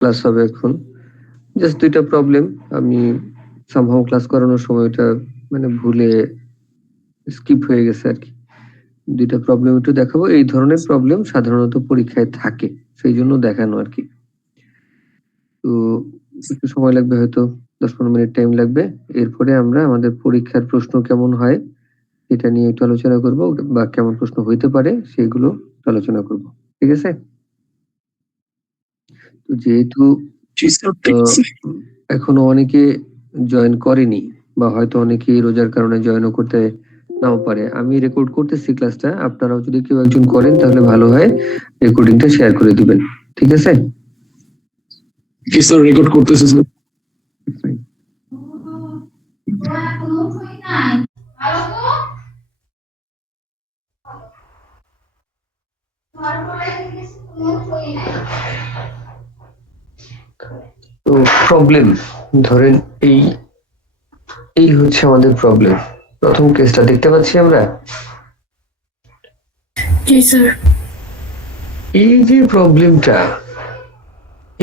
Class হবে এখন। Just ২ টা প্রবলেম আমি সামহাউ ক্লাস করানোর সময় ওটা মানে ভুলে স্কিপ হয়ে গেছে আরকি। ২ টা প্রবলেম একটু দেখাবো। এই ধরনের প্রবলেম সাধারণত পরীক্ষায় থাকে। সেইজন্য দেখানো আরকি। তো একটু সময় লাগবে, হয়তো ১০-১৫ মিনিট টাইম লাগবে। এরপরে আমরা আমাদের পরীক্ষার প্রশ্ন কেমন হয় এটা নিয়ে একটু আলোচনা করব, বা কেমন প্রশ্ন হইতে পারে সেগুলো আলোচনা করব। ঠিক আছে? তো যেহেতু জি স্যার, ঠিক আছে। এখনো অনেকে জয়েন করেনি, বা হয়তো অনেকেই রোজার কারণে জয়েনও করতে নাও পারে। আমি রেকর্ড করতেছি ক্লাসটা। আপনারাও যদি কেউ একজন করেন তাহলে ভালো হয়। রেকর্ডিংটা শেয়ার করে দিবেন। ঠিক আছে? জি স্যার, রেকর্ড করতেছি স্যার। তো প্রবলেম ধরেন এই এই হচ্ছে আমাদের প্রবলেম। প্রথম কেসটা দেখতে পাচ্ছি আমরা। জি স্যার। এই যে প্রবলেমটা,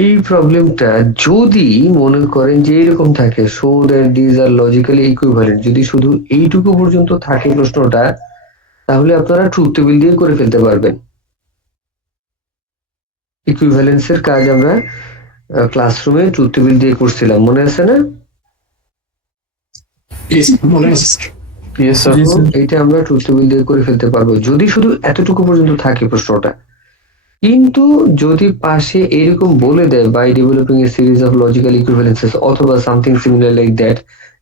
এই প্রবলেমটা যদি মনে করেন যে এরকম থাকে, show that this are logically equivalent, যদি শুধু এইটুকু পর্যন্ত থাকে প্রশ্নটা, তাহলে আপনারা ট্রুথ টেবিল দিয়ে করে ফেলতে পারবেন। ইকুইভ্যালেন্সের কাজ আমরা ক্লাসরুমে ট্রুথ টেবিল দিয়ে করছিলাম, মনে আছে না? মনে আছে স্যার। Yes, sir. এইটা আমরা ট্রুথ টেবিল দিয়ে করে ফেলতে পারবো যদি শুধু এতটুকু পর্যন্ত থাকে প্রশ্নটা। কিন্তু যদি পাশে এরকম বলে দেয় by developing a series of logical equivalences অথবা সামথিং সিমিলার লাইক দ্যাট,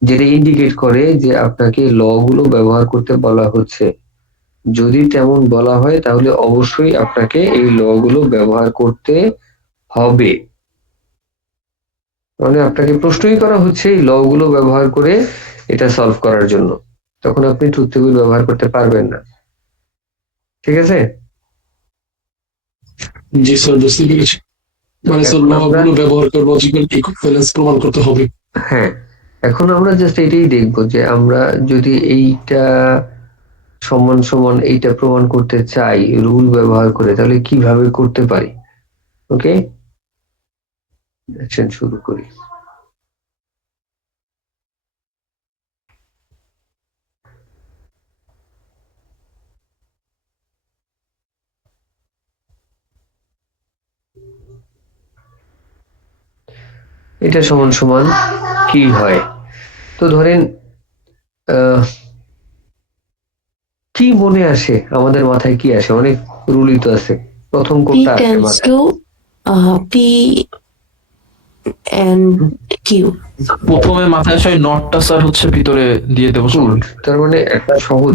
যেটা ইন্ডিকেট করে যে আপনাকে ল গুলো ব্যবহার করতে বলা হচ্ছে, যদি তেমন বলা হয় তাহলে অবশ্যই আপনাকে এই ল গুলো ব্যবহার করতে হবে। মানে আপনাকে প্রশ্নই করা হচ্ছে এই ল গুলো ব্যবহার করে এটা সলভ করার জন্য, তখন আপনি ট্রুথ টেবিল ব্যবহার করতে পারবেন না। ঠিক আছে? জি স্যার, বুঝতে পেরেছি। মানে স্যার, এখন ল আমরা গুলো ব্যবহার করে লজিক্যাল ইকুইভ্যালেন্স প্রমাণ করতে হবে। হ্যাঁ, এখন আমরা জাস্ট এটাই দেখবো যে আমরা যদি এইটা সমান সমান এইটা প্রমাণ করতে চাই রুল ব্যবহার করে, তাহলে কিভাবে করতে পারি। ওকে, শুরু করি। এটা সমান সমান কি হয়, তো ধরেন কি মনে আসে, আমাদের মাথায় কি আসে, অনেক রুলই তো আছে। প্রথম P কোনটা আসে tends মাথায়? to P and Q. প্রথমে মাথায় আসে নটটা স্যার হচ্ছে ভিতরে দিয়ে দেবো সবাই। গুড, তার মানে একটা সহজ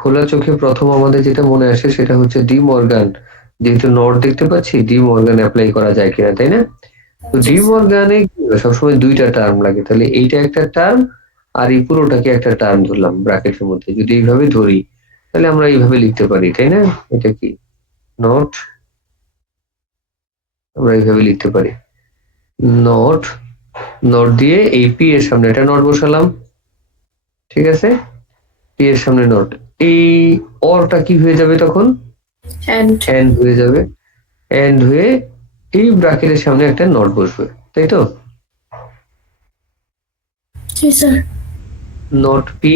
খোলা চোখে প্রথম আমাদের যেটা মনে আসে সেটা হচ্ছে ডি মর্গান। যেহেতু নট দেখতে পাচ্ছি, ডি মর্গান অ্যাপ্লাই করা যায় কিনা, তাই না? তো ডি মর্গানে সবসময় দুইটা টার্ম লাগে, তাহলে এইটা একটা টার্ম আর এই পুরোটাকে একটা টার্ম ধরলাম ব্র্যাকেটের মধ্যে। যদি এইভাবে ধরি তাহলে আমরা এইভাবে লিখতে পারি, তাই না? এটা কি নট, আমরা এইভাবে লিখতে পারি নট। নট দিয়ে এই পি এর সামনে একটা নট বসালাম, ঠিক আছে? পি এর সামনে নট, এই অরটা কি হয়ে যাবে তখন? And এন্ড হয়ে যাবে। এন্ড হয়ে এই ব্র্যাকেটের সামনে একটা নট বসবে, তাই তো? yes sir. Not P,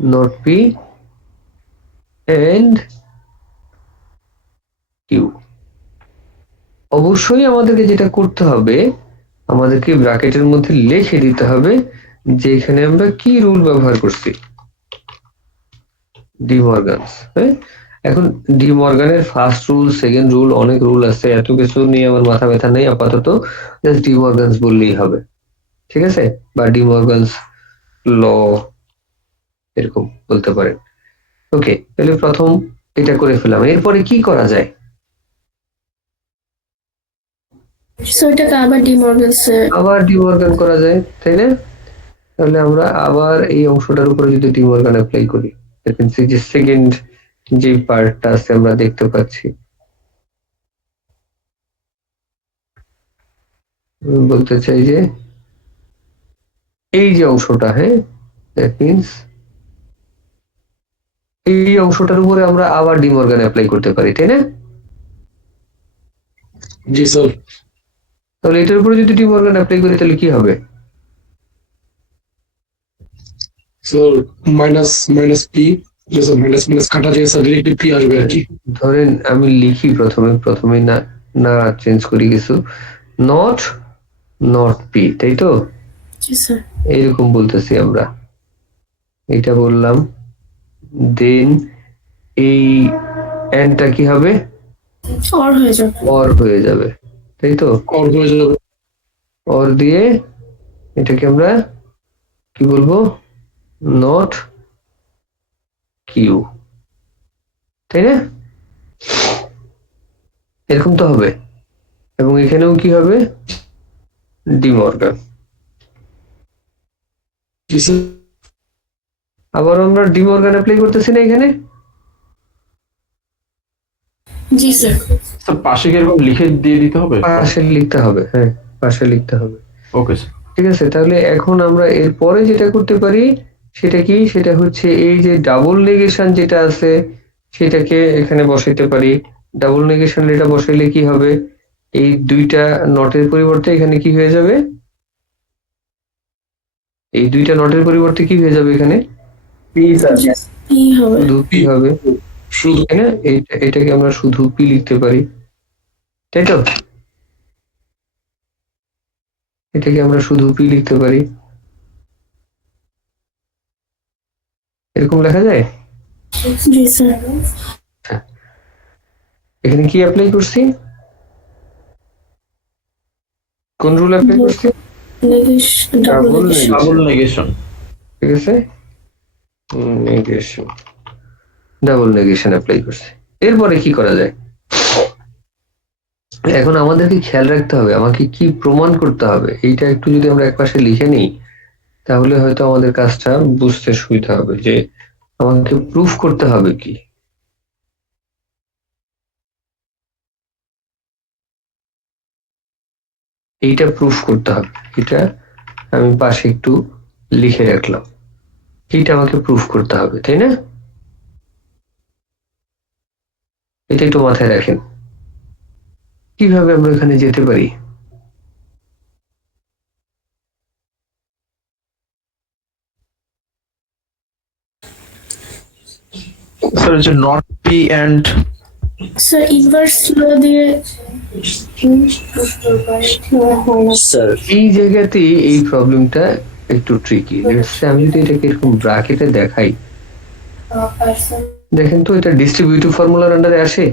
not P and Q. অবশ্যই আমাদেরকে যেটা করতে হবে, আমাদেরকে ব্র্যাকেটের মধ্যে লিখে দিতে হবে যে এখানে আমরা কি রুল ব্যবহার করছি, ডি মর্গানস। হ্যাঁ, এখন ডি মর্গানের ফার্স্ট রুল, সেকেন্ড রুল, অনেক রুল আছে, এত কিছু নিয়ে আমার মাথা ব্যথা নেই আপাতত, জাস্ট ডি মর্গানস বললেই হবে। ঠিক আছে? বা ডি মর্গানস ল এরকম বলতে পারেন। ওকে, তাহলে প্রথম এটা করে ফেলাম, এরপরে কি করা যায়? So এটাকে আবার ডি মর্গানসে আবার ডি মর্গান করা যায়, তাই না? তাহলে আমরা আবার এই অংশটার উপরে যদি ডি মর্গান অ্যাপ্লাই করি, দেখেন যে সেকেন্ড যে পার্টটা আছে আমরা দেখতে পাচ্ছি। বলতে চাই যে এই যে অংশটা, হ্যাঁ, দ্যাট মিন্স এই অংশটার উপরে আমরা আবার ডি মর্গান অ্যাপ্লাই করতে পারি, তাই না? জি স্যার। তাহলে এটার উপরে যদি ডি মর্গান অ্যাপ্লাই করি তাহলে কি হবে? স্যার মাইনাস পি, জি স্যার, মাইনাস মাইনাস কাটা যায় স্যার, ডিরেক্টলি পি আসবে আর কি। ধরেন আমি লিখি প্রথমে না না চেঞ্জ করি কিছু, নট নট পি, তাই তো? জি স্যার। এইরকম বলতেছি আমরা, এটা বললাম, দেন এই এন্ডটা কি হবে? অর হয়ে যাবে। অর হয়ে যাবে, তাই তো? অর হয়ে যাবে। অর দিয়ে এটাকে আমরা কি বলবো? নট কিউ, তাই না? এরকম তো হবে। এবং এখানেও কি হবে? De Morgan. জি স্যার। আবার আমরা ডি মর্গান অ্যাপ্লাই করতেছি না এখানে? জি স্যার। স্যার পাশে কি এরকম লিখে দিয়ে দিতে হবে? পাশে লিখতে হবে, হ্যাঁ পাশে লিখতে হবে। Okay sir. ঠিক আছে, তাহলে এখন আমরা এরপরে যেটা করতে পারি সেটা কি? সেটা হচ্ছে এই যে ডাবল নেগেশন যেটা আছে সেটাকে এখানে বসাইতে পারি। ডাবল নেগেশন এটা বসাইলে কি হবে? এই দুইটা নটের পরিবর্তে এখানে কি হয়ে যাবে? এই দুইটা নটের পরিবর্তে কি হয়ে যাবে এখানে? পি হবে। শুধু পি হবে, শুধু তাই না? এটাকে আমরা শুধু পি লিখতে পারি, তাই তো? এটাকে আমরা শুধু পি লিখতে পারি, এরকম লেখা যায়। জি স্যার। এখানে কি অ্যাপ্লাই করছি? কোন রুল অ্যাপ্লাই করছি? Double double negation. ঠিক আছে, নেগেশন, ডাবল নেগেশন অ্যাপ্লাই করছি। এরপরে কি করা যায়? এখন আমাদেরকে খেয়াল রাখতে হবে আমাকে কি প্রমাণ করতে হবে। এইটা একটু যদি আমরা একপাশে লিখে নিই তাহলে হয়তো আমাদের কাজটা বুঝতে সুবিধা হবে যে আমাকে প্রুফ করতে হবে কি। এইটা প্রুফ করতে হবে, এটা আমি পাশে একটু লিখে রাখলাম। এইটা আমাকে প্রুফ করতে হবে, তাই না? এটা একটু মাথায় রাখেন। কিভাবে আমরা এখানে যেতে পারি? স্যার হচ্ছে not P and sir inverse law দিয়ে স্যার এই জায়গাতে এই প্রবলেমটা একটু ট্রিকি। আমি যদি এটাকে এরকম ব্র্যাকেটে দেখাই, দেখেন তো এটা ডিস্ট্রিবিউটিভ ফর্মুলার আন্ডারে আসে?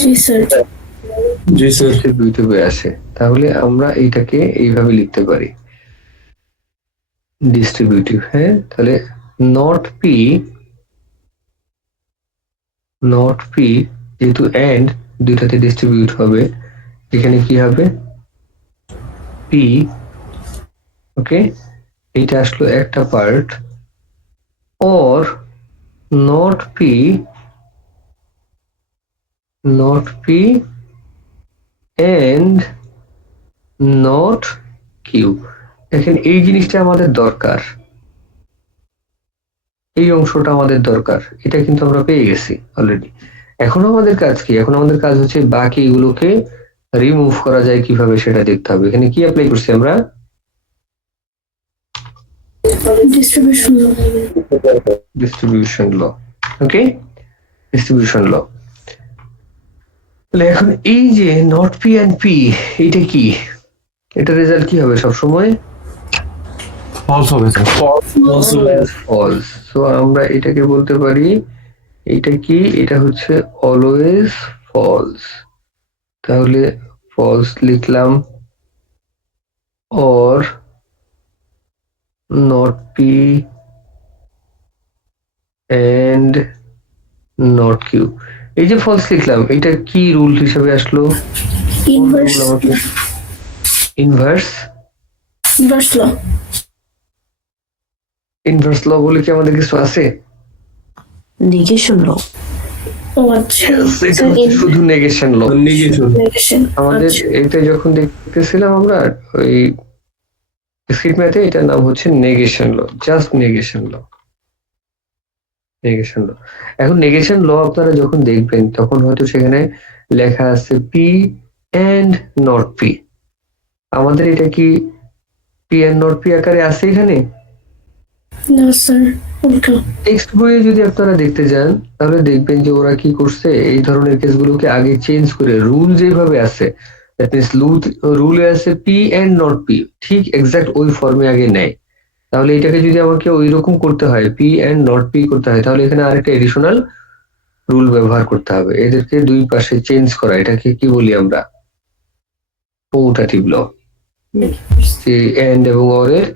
জি স্যার। জি স্যার ডিস্ট্রিবিউটিভে আসে। তাহলে আমরা এইটাকে এইভাবে লিখতে পারি, ডিস্ট্রিবিউটিভ। হ্যাঁ, তাহলে নট পি যেহেতু এন্ড দুইটাতে ডিস্ট্রিবিউট হবে, এখানে কি হবে? পি, ওকে, এইটা আসলো একটা part. Or not P and not Q. দেখেন এই জিনিসটা আমাদের দরকার, এই অংশটা আমাদের দরকার। এটা কিন্তু আমরা পেয়ে গেছি অলরেডি। এখন আমাদের কাজ কি? এখন আমাদের কাজ হচ্ছে বাকি এগুলোকে রিমুভ করা যায় কিভাবে সেটা দেখতে হবে। এখানে কি অ্যাপ্লাই করছি আমরা? ডিস্ট্রিবিউশন ল। ওকে, ডিস্ট্রিবিউশন ল। তাহলে এখন এই যে নট পি এন্ড পি, এটা কি? এটা রেজাল্ট কি হবে সব সময়? ফলস হবে স্যার। ফলস। সো আমরা এটাকে বলতে পারি এটা কি? এটা হচ্ছে অলওয়েজ ফলস। তাহলে ফলস লিখলাম, or not P and not Q. এই যে ফলস লিখলাম এটা কি রুল হিসেবে আসলো? Inverse inverse inverse law. Inverse law বলে কি আমাদের কিছু আছে? নেগেশন ল। ও আচ্ছা। এটা হচ্ছে শুধু নেগেশন ল। নেগেশন আমাদের এটা যখন দেখতেছিলাম আমরা ওই ডিসক্রিট ম্যাথে, এটার নাম হচ্ছে নেগেশন ল, জাস্ট নেগেশন ল, নেগেশন ল। এখন নেগেশন ল আপনারা যখন দেখবেন তখন হয়তো সেখানে লেখা আছে পি এন্ড নট পি। আমাদের এটা কি পি এন্ড নট পি আকারে আছে এখানে? না স্যার, উল্টো। টেক্সট বইয়ে যদি আপনারা দেখতে যান তাহলে দেখবেন যে ওরা কি করছে, এই ধরনের কেসগুলোকে আগে চেঞ্জ করে রুল যেভাবে আছে, দ্যাট মিন্স রুলে আছে পি এন্ড নট পি, ঠিক এক্সাক্ট ওই ফর্মে আগে নেয়। তাহলে এটাকে যদি আমাকে ওই রকম করতে হয়, পি এন্ড নট পি করতে হয়, তাহলে এখানে আরেকটা এডিশনাল রুল ব্যবহার করতে হবে। এদেরকে দুই পাশে চেঞ্জ করা, এটাকে কি বলি আমরা? কমিউটেটিভ ল। যে এন্ড এবং অর এর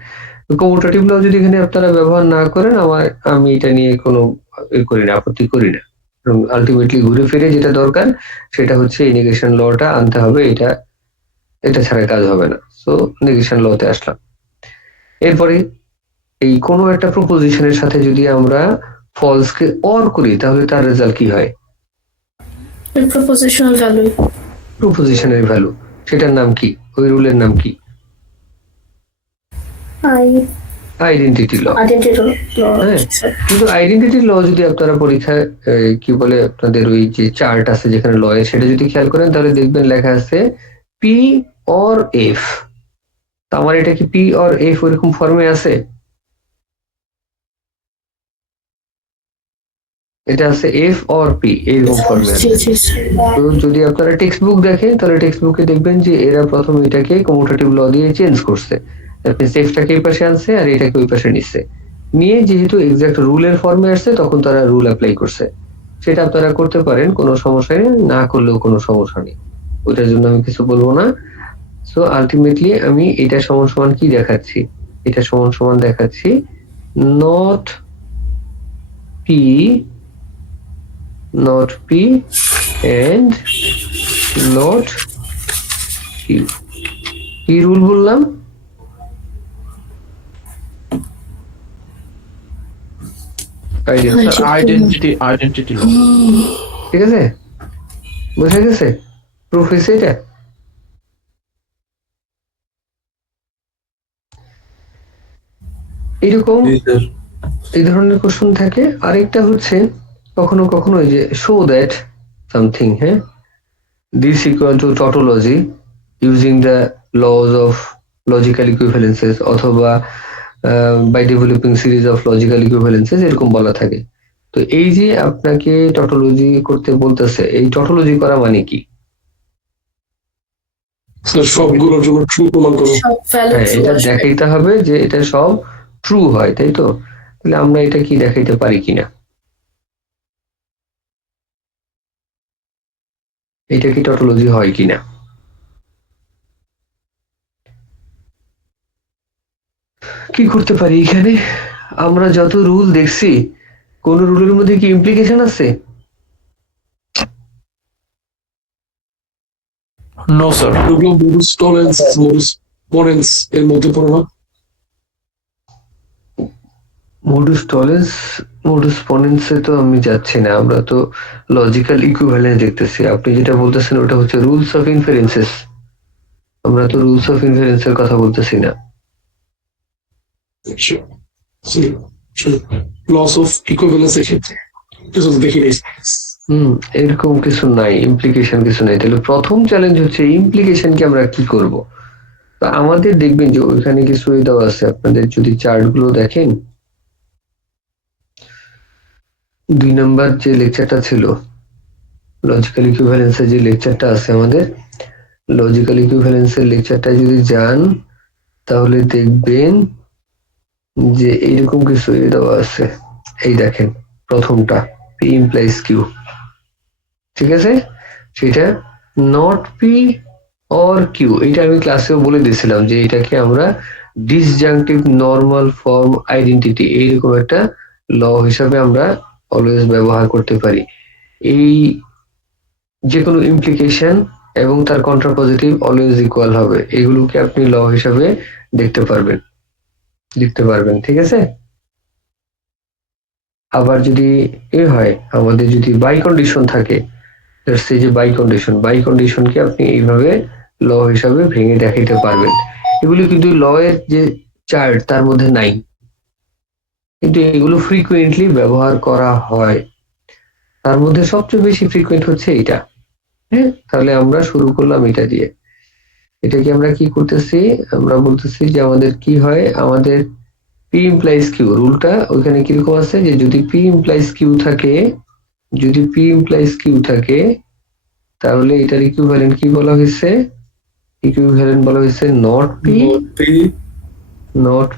কমিউটেটিভ ল যদি এখানে আপনারা ব্যবহার না করেন, আমি এটা নিয়ে কোনো করি না, আপত্তি করি না। এবং আলটিমেটলি ঘুরে ফিরে যেটা দরকার সেটা হচ্ছে এই নেগেশন লটা আনতে হবে, এটা ছাড়া কাজ হবে না। সো নেগেশন লতে আসলাম। এরপরে এই কোনো একটা প্রপোজিশনের সাথে যদি আমরা ফলস কে অর করি তাহলে তার রেজাল্ট কি হয়? Propositional value. প্রপোজিশনের ভ্যালু, সেটার নাম কি? ওই রুলের নাম কি? আইডেন্টিটি ল। হ্যাঁ, কিন্তু আইডেন্টিটি ল যদি আপনারা পরীক্ষায় কি বলে আপনাদের ওই যে চার্ট আছে যেখানে ল এর, সেটা যদি খেয়াল করেন তাহলে দেখবেন লেখা আছে পি অর এফ। আমার এটা কি পি অর এফ ওইরকম ফর্মে আছে? এটা আছে এফ অর পি এইরকম ফর্মে আছে। তো যদি আপনারা টেক্সট বুক দেখেন তাহলে টেক্সট বুকে দেখবেন যে এরা প্রথম এটাকে কমিউটেটিভ ল দিয়ে চেঞ্জ করছে, এফটাকে এই পাশে আনছে আর এটাকে ওই পাশে নিচ্ছে, নিয়ে যেহেতু এক্সাক্ট রুলের ফর্মে আসছে তখন তারা রুল অ্যাপ্লাই করছে। সেটা আপনারা করতে পারেন, কোনো সমস্যা নেই, না করলেও কোনো সমস্যা নেই, ওইটার জন্য আমি কিছু বলবো না। সো আলটিমেটলি আমি এটা সমান সমান কি দেখাচ্ছি? এটা সমান সমান দেখাচ্ছি not P and not q। কি রুল বললাম? আইডেন্টিটি ল। ঠিক আছে, বুঝা গেছে? প্রুফ হয়েছে এটা? এরকম এই ধরনের কোশ্চেন থাকে। আরেকটা হচ্ছে কখনো কখনো ওই যে শো দ্যাট সামথিং, হ্যাঁ, this equal to tautology using the laws of logical equivalences অথবা by developing series of logical equivalences, এরকম বলা থাকে। তো এই যে আপনাকে টটোলজি করতে বলতেছে, এই টটোলজি করা মানে কি? সবগুলোর জন্য ট্রু প্রমাণ করো। হ্যাঁ, এটা দেখাইতে হবে যে এটা সব ট্রু হয়, তাই তো? তাহলে আমরা এটা কি দেখাইতে পারি কিনা? এটা কি টটোলজি হয় কিনা? কি করতে পারি এখানে? আমরা যত রুল দেখছি কোন রুলের মধ্যে কি ইমপ্লিকেশন আছে? No sir. এগুলো মডুস টলারেন্স, মডুস পনেন্স এর মধ্যে পড়ে না? মডুস টলারেন্স, মডুস পনেন্সে তো আমি যাচ্ছি না, আমরা তো লজিক্যাল ইকুইভ্যালেন্স দেখতেছি। আপনি যেটা বলতেছেন ওটা হচ্ছে রুলস অফ ইনফারেন্সেস, আমরা তো রুলস অফ ইনফারেন্সের কথা বলতেছি না। লস অফ ইকুইভ্যালেন্স এক্ষেত্রে কিছু তো দেখি নেই। এরকম কিছু নাই, ইমপ্লিকেশন কিছু নাই। তাহলে প্রথম চ্যালেঞ্জ হচ্ছে ইমপ্লিকেশনকে আমরা কি করব? তো আমাদের দেখবেন যে ওইখানে কিছু দেওয়া আছে, আপনাদের যদি চার্ট গুলো দেখেন, 2 নাম্বার যে লেকচারটা ছিল লজিক্যাল ইকুইভ্যালেন্সের, যে লেকচারটা আছে আমাদের লজিক্যাল ইকুইভ্যালেন্সের লেকচারটা যদি যান তাহলে দেখবেন যে এইরকম কিছু দেওয়া আছে। এই দেখেন প্রথমটা পি ইমপ্লাইজ কিউ, ঠিক আছে? সেটা নট পি অর কিউ, এটা আমি ক্লাসেও বলে দিয়েছিলাম যে এটাকে আমরা ডিসজাংটিভ নরমাল ফর্ম আইডেন্টিটি এইরকম একটা ল হিসাবে আমরা অলওয়েজ ব্যবহার করতে পারি। এই যে কোনো ইমপ্লিকেশন এবং তার কন্ট্রাপজিটিভ অলওয়েজ ইকুয়াল হবে, এগুলোকে আপনি ল হিসাবে লিখতে পারবেন, ঠিক আছে? আবার যদি হয় আমাদের যদি বাই কন্ডিশন থাকে, সেই যে বাই কন্ডিশনকে আপনি এইভাবে ল হিসাবে ভেঙে দেখাইতে পারবেন। এগুলো কিন্তু ল এর যে চার্ট তার মধ্যে নাই, কিন্তু এগুলো ফ্রিকুয়েন্টলি ব্যবহার করা হয়। তার মধ্যে সবচেয়ে বেশি ফ্রিকুয়েন্ট হচ্ছে এটা, হ্যাঁ, তাহলে আমরা শুরু করলাম এটা দিয়ে। এটাকে আমরা কি করতেছি, আমরা বলতেছি যে আমাদের কি হয়, আমাদের পি ইমপ্লাইজ কিউ রুলটা ওইখানে কিরকম আছে যে যদি পি ইমপ্লাইজ কিউ থাকে, যদি পি ইমপ্লাইজ কিউ থাকে তাহলে এটার ইকুইভ্যালেন্ট কি বলা হয়েছে, ইকুইভ্যালেন্ট বলা হয়েছে not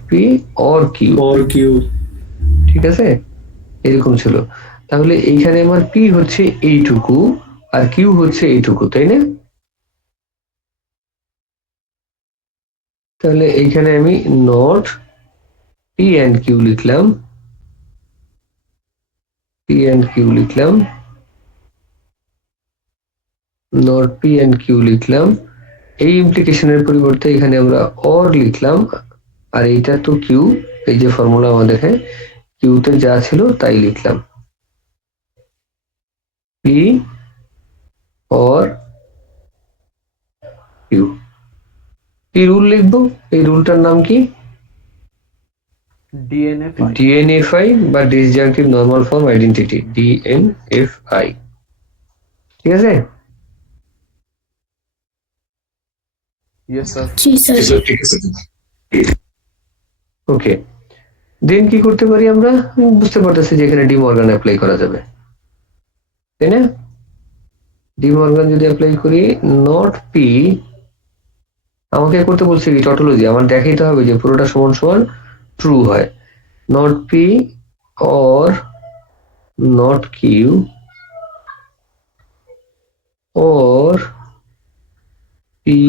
P or Q. or Q. ঠিক আছে, এরকম ছিল। তাহলে এইখানে আমার পি হচ্ছে এইটুকু আর কিউ হচ্ছে এইটুকু, তাই না? তাহলে এইখানে আমি নট পি এন্ড কিউ লিখলাম, পি এন্ড কিউ লিখলাম, নট পি এন্ড কিউ লিখলাম। এই ইমপ্লিকেশনের পরিবর্তে এখানে আমরা অর লিখলাম, আর এইটা তো কিউ, এই যে ফর্মুলা আমাদের, হ্যাঁ, কিউতে যা ছিল তাই লিখলাম, পি অর কিউ। কি রুল লিখবো, এই রুলটার নাম কি? ডিএনএফআই বা ডিসজাংটিভ নরমাল ফর্ম আইডেন্টিটি, ডিএনএফআই। ঠিক আছে, ইয়েস স্যার। जी सर জি স্যার, ঠিক আছে। ওকে। দেন কি করতে পারি আমরা, বুঝতে পারতেছি যে এখানে ডি মর্গান অ্যাপ্লাই করা যাবে, তাই না? ডি মর্গান যদি অ্যাপ্লাই করি, নট পি, আমাকে করতে বলছে কি টটোলজি, আমার দেখাইতে হবে যে পুরোটা সমান সমান ট্রু হয়। Not P or not Q or P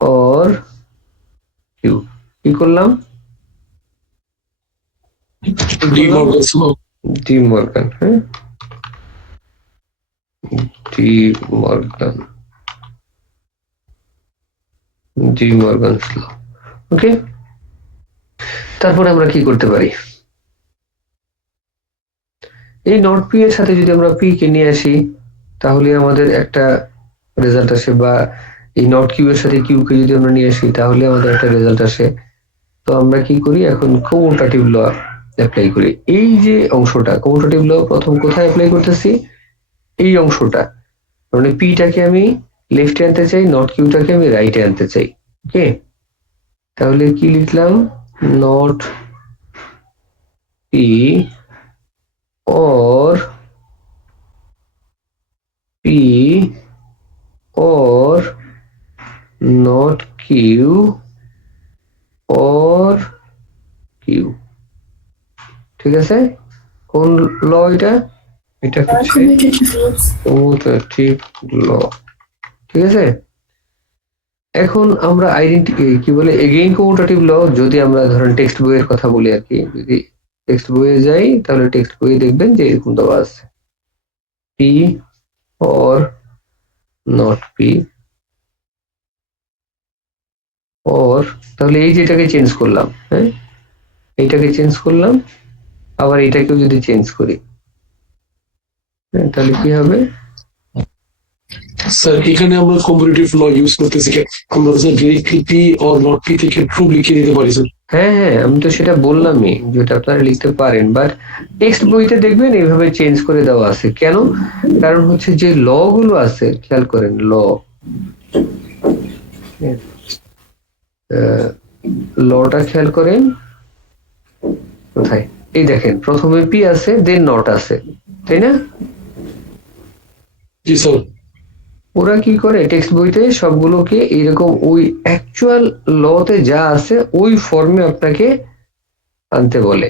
or Q. কি করলাম? De Morgan's law. De Morgan, হ্যাঁ, De Morgan, De Morgan's law. Okay, তারপরে আমরা কি করতে পারি, এই নট পি এর সাথে যদি আমরা পি কে নিয়ে আসি তাহলে আমাদের একটা রেজাল্ট আসে, বা এই নট কিউ এর সাথে কিউ কে যদি আমরা নিয়ে আসি তাহলে আমাদের একটা রেজাল্ট আসে। তো আমরা কি করি, এখন কমিউটেটিভ ল অ্যাপ্লাই করি। এই যে অংশটা কমিউটেটিভ ল প্রথম কোথায় অ্যাপ্লাই করতেছি, এই অংশটা, মানে পিটাকে আমি লেফটে আনতে চাই, নট কিউটাকে আমি রাইটে আনতে চাই। ওকে, তাহলে কি লিখলাম, not P or P or not Q or Q। ঠিক আছে, কোন ল এটা? এটা হচ্ছে commutative rules কমিউটেটিভ ল। ঠিক আছে, এখন আমরা আইডেন্টি কি বলে এগেইন কমিউটেটিভ ল, যদি আমরা ধরেন টেক্সট বইয়ের কথা বলি আর কি, যদি টেক্সট বইয়ে যাই তাহলে টেক্সট বইয়ে দেখবেন যে এরকম দেওয়া আছে, P or not P or, তাহলে এই যেটাকে চেঞ্জ করলাম, হ্যাঁ, এইটাকে চেঞ্জ করলাম, আবার এটাকেও যদি চেঞ্জ করি, হ্যাঁ, তাহলে কি হবে, স্যার এখানে আমরা কম্পারেটিভ ল ইউজ করতেছি কেন? আমরা sir directly P or not P থেকে ট্রু লিখে দিতে পারি স্যার। হ্যাঁ হ্যাঁ, আমি তো সেটা বললামই, যেটা আপনারা লিখতে পারেন, বাট টেক্সট বইতে দেখবেন এইভাবে চেঞ্জ করে দেওয়া আছে। কেন? কারণ হচ্ছে যে ল গুলো আছে, খেয়াল করেন, লটা খেয়াল করেন কোথায়, এই দেখেন প্রথমে পি আছে দেন নট আছে, তাই না? জি স্যার। ওরা কি করে টেক্সট বইতে সবগুলোকে এইরকম ওই অ্যাকচুয়াল লতে যা আছে ওই ফর্মে আপনাকে আনতে বলে।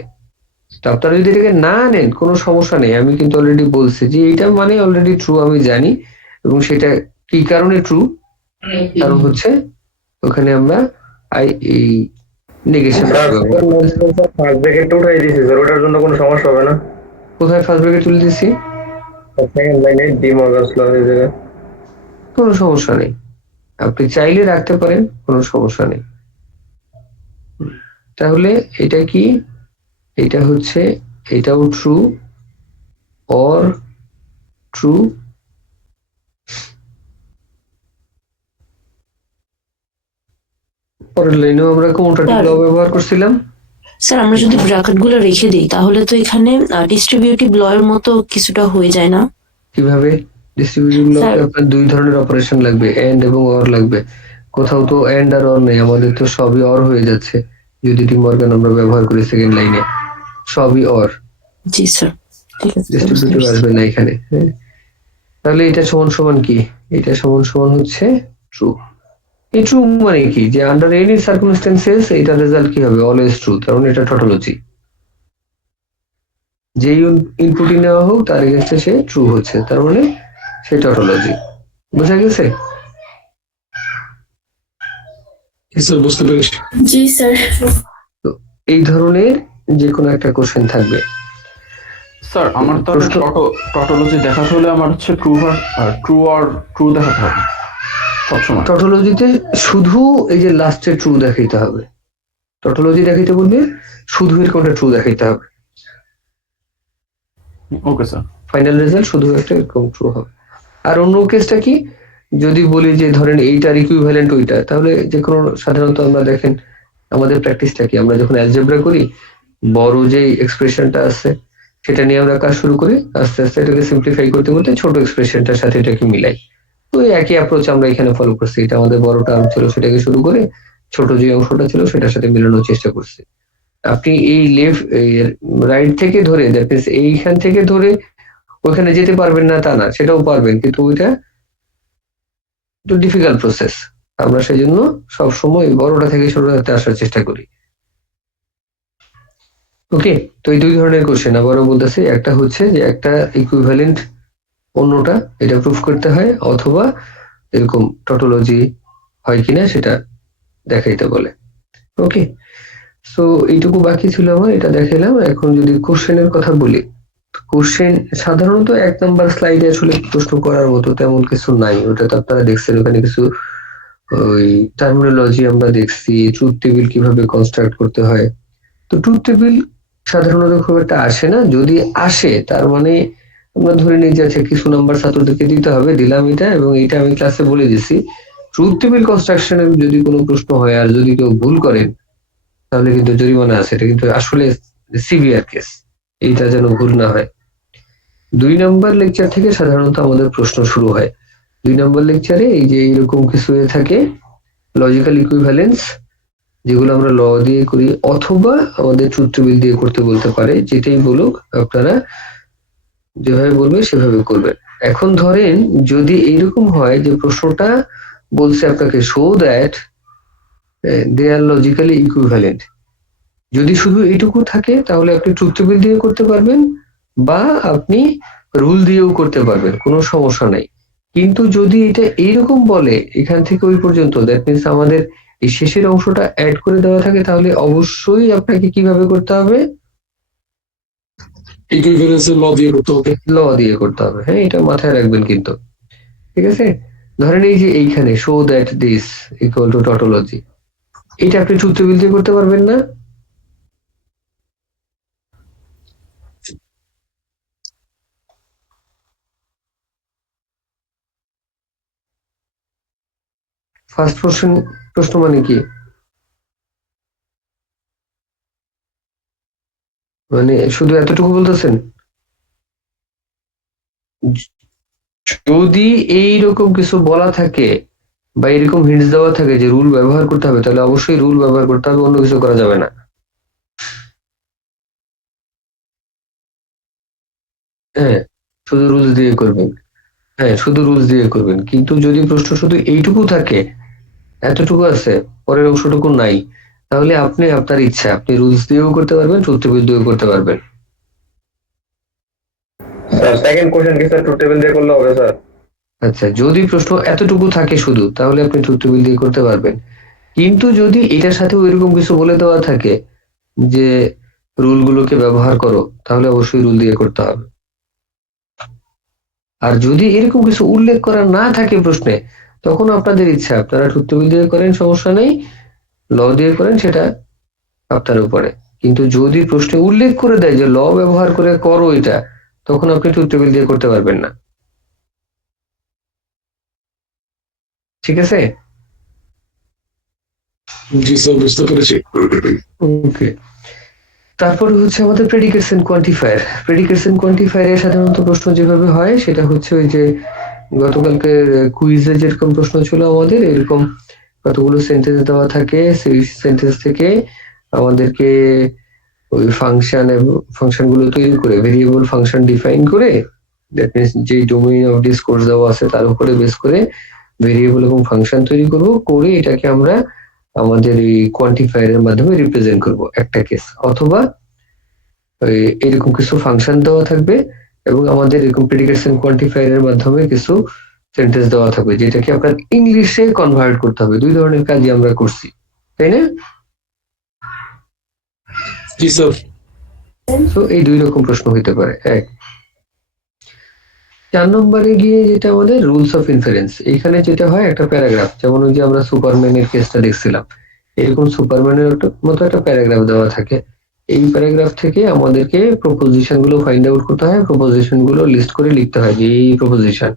তো আপনারা যদি এটাকে না নেন কোনো সমস্যা নেই, আমি কিন্তু অলরেডি বলছি যে এটা মানে অলরেডি ট্রু আমি জানি, এবং সেটা কি কারণে ট্রু, কারণ হচ্ছে ওখানে আমরা এই নেগেশন ফার্স্ট ব্র্যাকেটটা উঠাই দিয়েছি স্যার, ওটার জন্য কোনো সমস্যা হবে না? কোথায় ফার্স্ট ব্র্যাকেট তুলে দিছি, সেকেন্ড লাইনে ডি মর্গানস ল হয়ে যাবে। কোনো সমস্যা নেই, আপনি চাইলে রাখতে পারেন, কোনো সমস্যা নেই। তাহলে এটা কি, এটা হচ্ছে এটাও ট্রু অর ট্রু, পরের লাইনেও আমরা কমিউটেটিভ ল ব্যবহার করছিলাম। স্যার আমরা যদি ব্র্যাকেট গুলো রেখে দিই তাহলে তো এখানে ডিস্ট্রিবিউটিভ ল এর মতো কিছুটা হয়ে যায় না? কিভাবে? ডিস্ট্রিবিউটিভ লকে স্যার আপনার দুই ধরনের অপারেশন লাগবে, এন্ড এবং অর লাগবে। কোথাও তো এন্ড আর অর নেই, আমাদের তো সবই অর হয়ে যাচ্ছে যদি ডি মর্গান আমরা ব্যবহার করি সেকেন্ড লাইনে, সবই অর, জি স্যার, ঠিক আছে স্যার, বুঝতে ডিস্ট্রিবিউটিভ পারছি। আসবে না এখানে। হ্যাঁ, তাহলে এটা সমান সমান কি? এটা সমান সমান হচ্ছে ট্রু। এই ট্রু মানে কি, যে আন্ডার এনি সার্কামস্টেন্সেস এটার রেজাল্ট কি হবে? অলওয়েজ ট্রু, কারণ এটা টটোলজি। যেই ইনপুটই নেওয়া হোক তার এগেইনস্টে সে ট্রু হচ্ছে, তার মানে সে টটোলজি। বোঝা গেছে? স্যার বুঝতে পেরেছি। G, sir. তো এই ধরনের যে কোনো একটা কোশ্চেন থাকবে। স্যার আমার তাহলে প্রশ্ন- টটোলজি দেখাতে হলে আমার হচ্ছে ট্রু দেখাতে হবে সবসময়। টটোলজিতে শুধু এই যে লাস্টে ট্রু দেখাইতে হবে। টটোলজি দেখাইতে বলবে শুধু এরকমটা ট্রু দেখাইতে হবে, ওকে স্যার। ফাইনাল রেজাল্ট শুধু একটা এরকম ট্রু হবে। আর অন্য কেসটা কি, যদি বলি যে ধরেন এইটার ইকুইভ্যালেন্ট ওইটা, তাহলে যে কোনো, সাধারণত আমরা দেখেন আমাদের প্র্যাকটিসটা কি, আমরা যখন অ্যালজেব্রা করি বড় যে এক্সপ্রেশনটা আছে সেটা নিয়ে আমরা কাজ শুরু করি, আস্তে আস্তে এটাকে সিম্পলিফাই করতে করতে ছোট এক্সপ্রেশনটার সাথে এটাকে মিলাই। তো এই একই অ্যাপ্রোচ আমরা এখানে ফলো করছি। এটা আমাদের বড় টার্ম ছিল, সেটাকে শুরু করে ছোট যে অংশটা ছিল সেটার সাথে মেলানোর চেষ্টা করছি। আপনি এই রাইট থেকে ধরে, দ্যাট মিনস এইখান থেকে ধরে ওইখানে যেতে পারবেন না তা না, সেটাও পারবেন, কিন্তু ওইটা একটু ডিফিকাল্ট প্রসেস। আমরা সেই জন্য সবসময় বড়টা থেকে ছোটটাতে আসার চেষ্টা করি। ওকে, তো এই দুই ধরনের কোশ্চেন আবারও বলতেছি, একটা হচ্ছে যে একটা ইকুইভ্যালেন্ট অন্যটা, এটা প্রুফ করতে হয়, অথবা এরকম টটোলজি হয় কিনা সেটা দেখাইতে বলে। ওকে, সো এইটুকু বাকি ছিল আমার, এটা দেখাইলাম। এখন যদি কোশ্চেনের কথা বলি, কোশ্চেন সাধারণত 1 নাম্বার স্লাইডে আসলে প্রশ্ন করার মতো তেমন কিছু নাই, ওটা তো আপনারা দেখছেন। ওখানে কিছু ওই টার্মিনোলজি আমরা দেখছি, ট্রুথ টেবিল কিভাবে কনস্ট্রাক্ট করতে হয়। তো ট্রুথ টেবিল সাধারণত খুব একটা আসে না, যদি আসে তার মানে আমরা ধরে নিই যে আচ্ছা কিছু নাম্বার ছাত্রদেরকে দিতে হবে, দিলাম এটা, এবং এটা আমি ক্লাসে বলে দিছি। ট্রুথ টেবিল কনস্ট্রাকশনের যদি কোনো প্রশ্ন হয় আর যদি কেউ ভুল করেন তাহলে কিন্তু জরিমানা আছে, এটা কিন্তু আসলে সিভিয়ার কেস, এইটা যেন ভুল না হয়। 2 নাম্বার লেকচার থেকে সাধারণত আমাদের প্রশ্ন শুরু হয়। 2 নাম্বার লেকচারে এই যে এরকম কিছু থাকে, লজিক্যাল ইকুইভ্যালেন্স, যেগুলো আমরা ল দিয়ে করি, অথবা আমাদের ট্রুথ টেবিল দিয়ে করতে বলতে পারে, যেটাই বলুক আপনারা যেভাবে বলবে সেভাবে করবেন। এখন ধরেন যদি এইরকম হয় যে প্রশ্নটা বলছে আপনাকে show that they are logically equivalent, যদি শুধু এইটুকু থাকে তাহলে আপনি ট্রুথ টেবিল দিয়ে করতে পারবেন, বা আপনি রুল দিয়েও করতে পারবেন, কোনো সমস্যা নাই। কিন্তু যদি এটা এইরকম বলে এখান থেকে ওই পর্যন্ত, দ্যাট মিনস আমাদের এই শেষের অংশটা অ্যাড করে দেওয়া থাকে, তাহলে অবশ্যই আপনাকে কিভাবে করতে হবে? ইকুইভ্যালেন্সের ল দিয়ে করতে হবে। ল দিয়ে করতে হবে। হ্যাঁ, এটা মাথায় রাখবেন কিন্তু। ঠিক আছে, ধরেন এই যে এইখানে show that this equal to tautology, এটা আপনি ট্রুথ টেবিল দিয়ে করতে পারবেন না। ফার্স্ট প্রশ্ন মানে কি, মানে শুধু এতটুকু বলতেছেন? যদি এইরকম কিছু বলা থাকে বা এরকম হিন্টস দেওয়া থাকে যে রুল ব্যবহার করতে হবে, তাহলে অবশ্যই রুল ব্যবহার করতে হবে, অন্য কিছু করা যাবে না। হ্যাঁ, শুধু রুলস দিয়ে করবেন। হ্যাঁ, শুধু রুলস দিয়ে করবেন, কিন্তু যদি প্রশ্ন শুধু এইটুকু থাকে, এতটুকু আছে, পরের অংশটুকু নাই, তাহলে আপনি আপনার ইচ্ছা, আপনি রুলস দিয়েও করতে পারবেন, ট্রুথ টেবিল দিয়েও করতে পারবেন। স্যার সেকেন্ড কোশ্চেন কি স্যার ট্রুথ টেবিল দিয়ে করলে হবে স্যার? আচ্ছা, যদি প্রশ্ন এতটুকু থাকে শুধু, তাহলে আপনি ট্রুথ টেবিল দিয়ে করতে পারবেন। কিন্তু যদি এটার সাথে ওইরকম কিছু বলে দেওয়া থাকে যে রুল গুলোকে ব্যবহার করো, তাহলে অবশ্যই রুল দিয়ে করতে হবে। আর যদি এরকম কিছু উল্লেখ করা না থাকে প্রশ্নে, তখন আপনাদের ইচ্ছা, আপনারা ট্রুথ টেবিল দিয়ে করেন, সমস্যা নেই, ল দিয়ে করেন, সেটা আপনার উপরে। কিন্তু যদি প্রশ্নে উল্লেখ করে দেয় যে ল ব্যবহার করে করো এটা, তখন আপনি ট্রুথ টেবিল দিয়ে করতে পারবেন না। ঠিক আছে? জি স্যার বুঝতে পেরেছি। ওকে, তারপরে হচ্ছে আমাদের predicates and quantifier. Predicates and কোয়ান্টিফায়ারে সাধারণত প্রশ্ন যেভাবে হয় সেটা হচ্ছে ওই যে গতকালকে কুইজে যেরকম প্রশ্ন ছিল আমাদের, এরকম কতগুলো সেন্টেন্স দেওয়া থাকে, সেই সেন্টেন্স থেকে আমাদেরকে ওই ফাংশন এবং ফাংশন গুলো তৈরি করে ভেরিয়েবল ফাংশন ডিফাইন করে, দ্যাট মিনস যে ডোমেইন অফ ডিসকোর্স দেওয়া আছে তার উপরে বেস করে ভেরিয়েবল এবং ফাংশন তৈরি করব, করে এটাকে আমরা আমাদের এই কোয়ান্টিফায়ার এর মাধ্যমে রিপ্রেজেন্ট করব একটা কেস। অথবা এরকম কিছু ফাংশন দেওয়া থাকবে এবং আমাদের এরকম প্রেডিকেটস এন্ড কোয়ান্টিফায়ার এর মাধ্যমে কিছু সেন্টেন্স দেওয়া থাকবে যেটাকে আপনার ইংলিশে কনভার্ট করতে হবে। দুই ধরনের কাজই আমরা করছি, তাই না? জি স্যার। তো এই দুই রকম প্রশ্ন হইতে পারে। এক 4 নম্বরে গিয়ে যেটা আমাদের রুলস অফ ইনফারেন্স, এখানে যেটা হয় একটা প্যারাগ্রাফ, যেমন ওই যে আমরা সুপারম্যানের কেসটা দেখছিলাম, এরকম সুপারম্যানের মতো একটা প্যারাগ্রাফ দেওয়া থাকে। এই প্যারাগ্রাফ থেকে আমাদেরকে প্রপোজিশন গুলো ফাইন্ড আউট করতে হয়, প্রপোজিশন গুলো লিস্ট করে লিখতে হয় যে এই প্রপোজিশন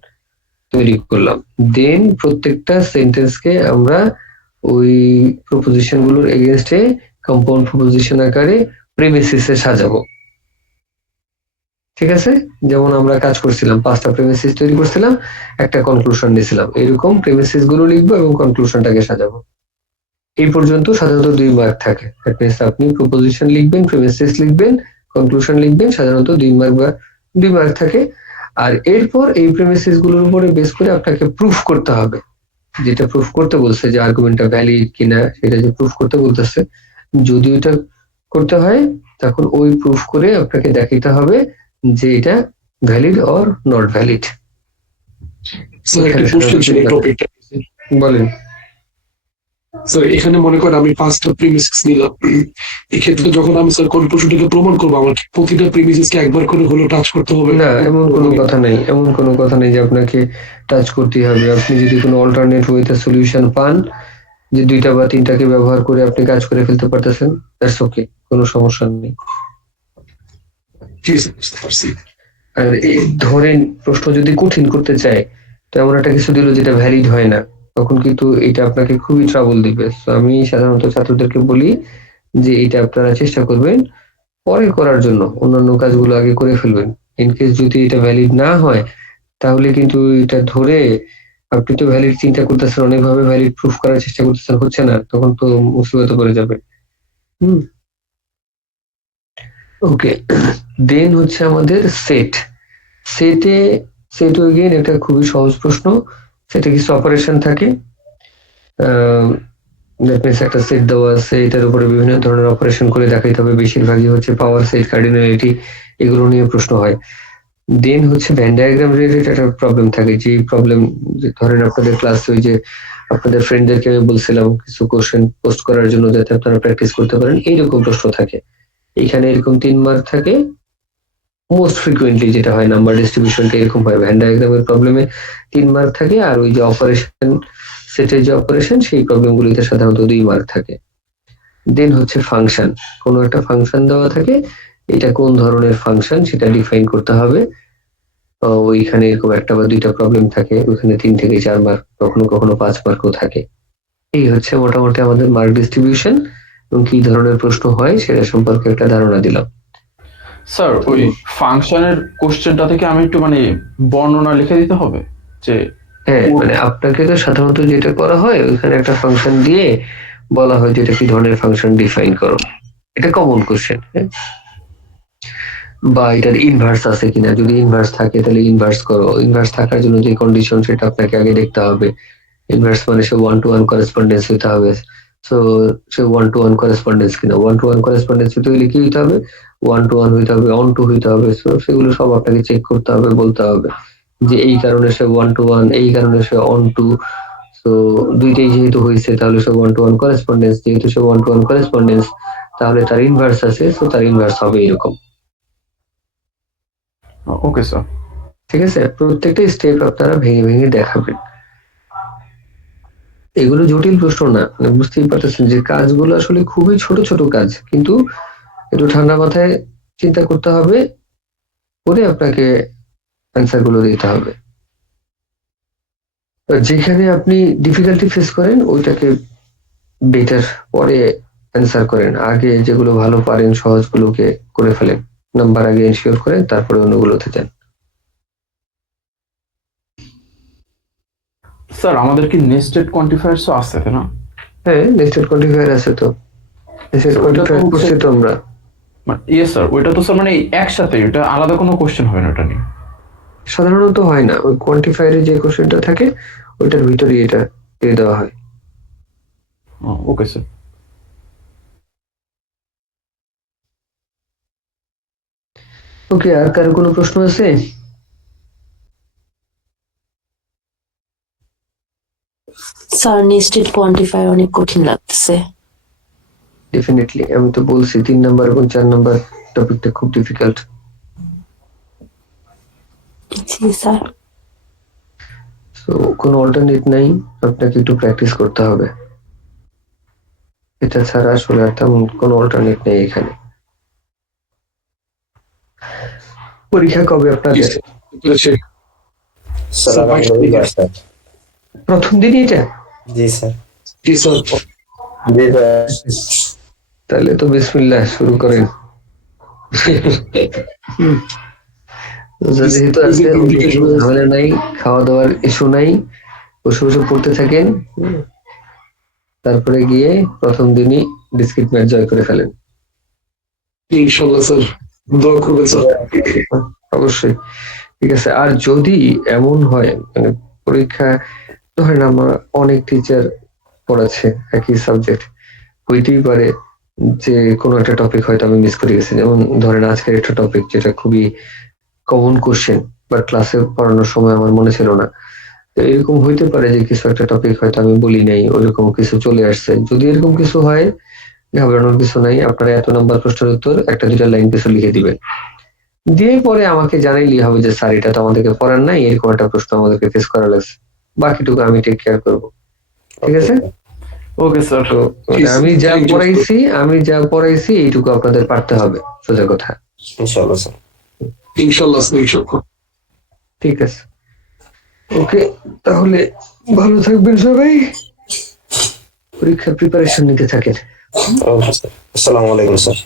তৈরি করলাম। দেন প্রত্যেকটা সেন্টেন্সকে আমরা ওই প্রপোজিশন গুলোর এগেইনস্টে কম্পাউন্ড প্রপোজিশন আকারে প্রিমিসিসে সাজাবো। ঠিক আছে, যেমন আমরা কাজ করছিলাম, 5টা প্রিমিসিস তৈরি করছিলাম, একটা কনক্লুশন দিয়েছিলাম, এরকম প্রিমিসিস গুলো লিখবো এবং কনক্লুশনটাকে সাজাবো। এই পর্যন্ত সাধারণত 2 মার্ক থাকে। দ্যাট মিনস আপনি প্রপোজিশন লিখবেন, প্রিমিসিস লিখবেন, কনক্লুশন লিখবেন, সাধারণত 2 মার্ক বা 2 মার্ক থাকে। আর এরপর এই প্রিমিসিস গুলোর উপরে বেস করে আপনাকে প্রুফ করতে হবে, যেটা প্রুফ করতে বলছে যে আর্গুমেন্টটা ভ্যালিড কিনা সেটা যে প্রুফ করতে বলতেছে, যদি এটা করতে হয় তখন ওই প্রুফ করে আপনাকে দেখাতে হবে যে এটা valid or not valid. Sir একটা কোশ্চেন ছিল এই টপিকটা। বলেন। স্যার এখানে মনে করেন আমি 5টা প্রিমিসিস নিলাম, এই ক্ষেত্রে যখন আমি স্যার কনক্লুশনটাকে প্রমাণ করবো, আমার কি প্রতিটা প্রিমিসিসকে একবার করে হলো টাচ করতে হবে? না, এমন কোনো কথা নেই, এমন কোনো কথা নেই যে আপনাকে টাচ করতেই হবে। আপনি যদি কোনো অল্টারনেট ওয়েতে সলিউশন পান যে 2টা বা 3টাকে ব্যবহার করে আপনি কাজ করে ফেলতে পারতেছেন, দ্যাটস ওকে, কোনো সমস্যা নেই। জি স্যার, বুঝতে পারছি। আর এই ধরেন প্রশ্ন যদি কঠিন করতে চায়, তো এমন একটা কিছু দিল যেটা ভ্যালিড হয় না, তখন কিন্তু এটা আপনাকে খুবই ট্রাবল দিবে। So আমি সাধারণত ছাত্রদেরকে বলি যে এটা আপনারা চেষ্টা করবেন পরে করার জন্য, অন্যান্য কাজগুলো আগে করে ফেলবেন। ইন কেস যদি এটা ভ্যালিড না হয় তাহলে কিন্তু এটা ধরে আপনি তো ভ্যালিড চিন্তা করতেছেন, অনেকভাবে ভ্যালিড প্রুফ করার চেষ্টা করতেছেন, হচ্ছে না, তখন তো মুসিবতে পড়ে যাবে। ওকে, দেন হচ্ছে আমাদের সেট। সেট এগেইন একটা খুবই সহজ প্রশ্ন। সেটা কিছু অপারেশন থাকে, দ্যাট মিনস একটা সেট দেওয়া আছে, এটার উপরে বিভিন্ন ধরনের অপারেশন করে দেখাইতে হবে। বেশিরভাগই হচ্ছে পাওয়ার সেট, কার্ডিনালিটি, এগুলো নিয়ে প্রশ্ন হয়। দেন হচ্ছে ভেন ডায়াগ্রাম রিলেটেড একটা প্রবলেম থাকে, যে প্রবলেম ধরেন আপনাদের ক্লাসে ওই যে আপনাদের ফ্রেন্ডদেরকে আমি বলছিলাম কিছু কোশ্চেন পোস্ট করার জন্য যাতে আপনারা প্র্যাকটিস করতে পারেন, এইরকম প্রশ্ন থাকে। এখানে এরকম 3 মার্ক থাকে। মোস্ট ফ্রিকুয়েন্টলি যেটা হয় নাম্বার ডিস্ট্রিবিউশনটা এরকম হয়, ভেন ডায়াগ্রামের প্রবলেমে 3 মার্ক থাকে, আর ওই যে অপারেশন সেটের যে অপারেশন সেই প্রবলেমগুলিতে সাধারণত 2 মার্ক থাকে। দেন হচ্ছে ফাংশন, কোনো একটা ফাংশন দেওয়া থাকে, এটা কোন ধরনের ফাংশন সেটা ডিফাইন করতে হবে। ওইখানে এরকম একটা বা 2টা প্রবলেম থাকে, ওইখানে 3 থেকে 4 মার্ক, কখনো কখনো 5 মার্কও থাকে। এই হচ্ছে মোটামুটি আমাদের মার্ক ডিস্ট্রিবিউশন এবং কি ধরনের প্রশ্ন হয় সেটা সম্পর্কে একটা ধারণা দিলাম। স্যার ওই ফাংশনের কোশ্চেনটা থেকে আমি একটু মানে বর্ণনা লিখে দিতে হবে যে হ্যাঁ, মানে আপনাকে তো সাধারণত যেটা করা হয় ওইখানে একটা ফাংশন দিয়ে বলা হয় যেটা কি ধরনের ফাংশন ডিফাইন করো, এটা কমন কোশ্চেন। বা এটার ইনভার্স আছে কিনা, যদি ইনভার্স থাকে তাহলে ইনভার্স করো। ইনভার্স থাকার জন্য যে কন্ডিশন সেটা আপনাকে আগে দেখতে হবে। ইনভার্স মানে সে 1-to-1 করেসপন্ডেন্স হতে হবে। সো সে 1-to-1 করেসপন্ডেন্স কিনা, 1-to-1 করেসপন্ডেন্স হতে হলে কি হইতে হবে, 1-to-1 হইতে হবে, on-to হইতে হবে। সো সেগুলো সব আপনাকে চেক করতে হবে, বলতে হবে যে এই কারণে সে 1-to-1, এই কারণে সে on-to। সো দুইটাই যেহেতু হয়েছে তাহলে সে 1-to-1 করেসপন্ডেন্স, যেহেতু সে 1-to-1 করেসপন্ডেন্স তাহলে তার ইনভার্স আছে, সো তার ইনভার্স হবে এরকম। ওকে স্যার, ঠিক আছে, প্রত্যেকটা স্টেপ আপনারা ভেঙে ভেঙে দেখাবেন। এগুলো জটিল প্রশ্ন না, মানে বুঝতেই পারতেছেন যে কাজগুলো আসলে খুবই ছোট ছোট কাজ, কিন্তু একটু ঠান্ডা মাথায় চিন্তা করতে হবে, করে আপনাকে অ্যান্সার গুলো দিতে হবে। যেখানে আপনি ডিফিকাল্টি ফেস করেন ওইটাকে বেটার পরে অ্যান্সার করেন, আগে যেগুলো ভালো পারেন সহজগুলোকে করে ফেলেন, নাম্বার আগে এনশিওর করেন, তারপরে অন্যগুলোতে যান। স্যার আমাদের কি নেস্টেড কোয়ান্টিফায়ার্সও আছে তাই না? হ্যাঁ, নেস্টেড কোয়ান্টিফায়ার আছে তো, নেস্টেড কোয়ান্টিফায়ার করছি তো আমরা। ইয়েস স্যার, ওইটা তো স্যার মানে একসাথে, ওটা আলাদা কোনো কোশ্চেন হবে না ওটা নিয়ে। সাধারণত হয় না, ওই কোয়ান্টিফায়ারে যে কোশ্চেনটা থাকে ওইটার ভিতরে এটা দিয়ে দেওয়া হয়। Okay sir. ওকে, আর কারো কোনো প্রশ্ন আছে? স্যার নেস্টেড কোয়ান্টিফায়ার অনেক কঠিন লাগতেছে। ডেফিনেটলি, আমি তো বলছি 3 নাম্বার এবং 4 নাম্বার টপিকটা খুব ডিফিকাল্ট। জি স্যার। তো কোনো অল্টারনেট নাই, আপনাকে একটু প্র্যাকটিস করতে হবে, এটা ছাড়া আসলে আর তেমন কোনো অল্টারনেট নেই এখানে। পরীক্ষা কবে আপনাদের? স্যার আগামী রবিবার স্যার। প্রথম দিনই এটা? জি স্যার। জি স্যার। জি স্যার। তাহলে তো বিসমিল্লাহ শুরু করেন। যেহেতু আছে, ঝামেলা নাই, খাওয়া দাওয়ার ইস্যু নাই, বসে বসে পড়তে থাকেন, তারপরে গিয়ে প্রথম দিনই ডিসক্রিট ম্যাচ জয় করে ফেলেন। ইনশাল্লাহ স্যার, দোয়া করবেন স্যার। অবশ্যই। ঠিক আছে, আর যদি এমন হয় মানে পরীক্ষা, ধরেন আমার অনেক টিচার পড়াচ্ছে একই সাবজেক্ট, হইতেই পারে যে কোনো একটা টপিক হয়তো আমি মিস করে গেছি, যেমন ধরেন আজকের একটা টপিক যেটা খুবই কমন কোশ্চেন, বাট ক্লাসে পড়ানোর সময় আমার মনে ছিল না। তো এরকম হইতে পারে যে কিছু একটা টপিক হয়তো আমি বলি নাই, ওইরকম কিছু চলে আসছে। যদি এরকম কিছু হয়, ঘাবড়ানোর কিছু নাই, আপনারা এত নাম্বার প্রশ্নের উত্তর একটা দুটা লাইন কিছু লিখে দিবেন, দিয়ে পরে আমাকে জানাইলেই হবে যে স্যার এটা তো আমাদেরকে পড়ার নাই, এরকম একটা প্রশ্ন আমাদেরকে ফেস করা লাগছে, বাকিটুকু আমি টেক কেয়ার করবো। ঠিক আছে? Okay sir. তো মানে আমি যা পড়াইছি এইটুকু আপনাদের পারতে হবে, সোজা কথা। ইনশাআল্লাহ স্যার। ইনশাল্লাহ স্যার, ইনশাল্লাহ। ঠিক আছে, ওকে, তাহলে ভালো থাকবেন সবাই, পরীক্ষার প্রিপারেশন নিতে থাকেন। Okay sir. আসসালামু আলাইকুম স্যার।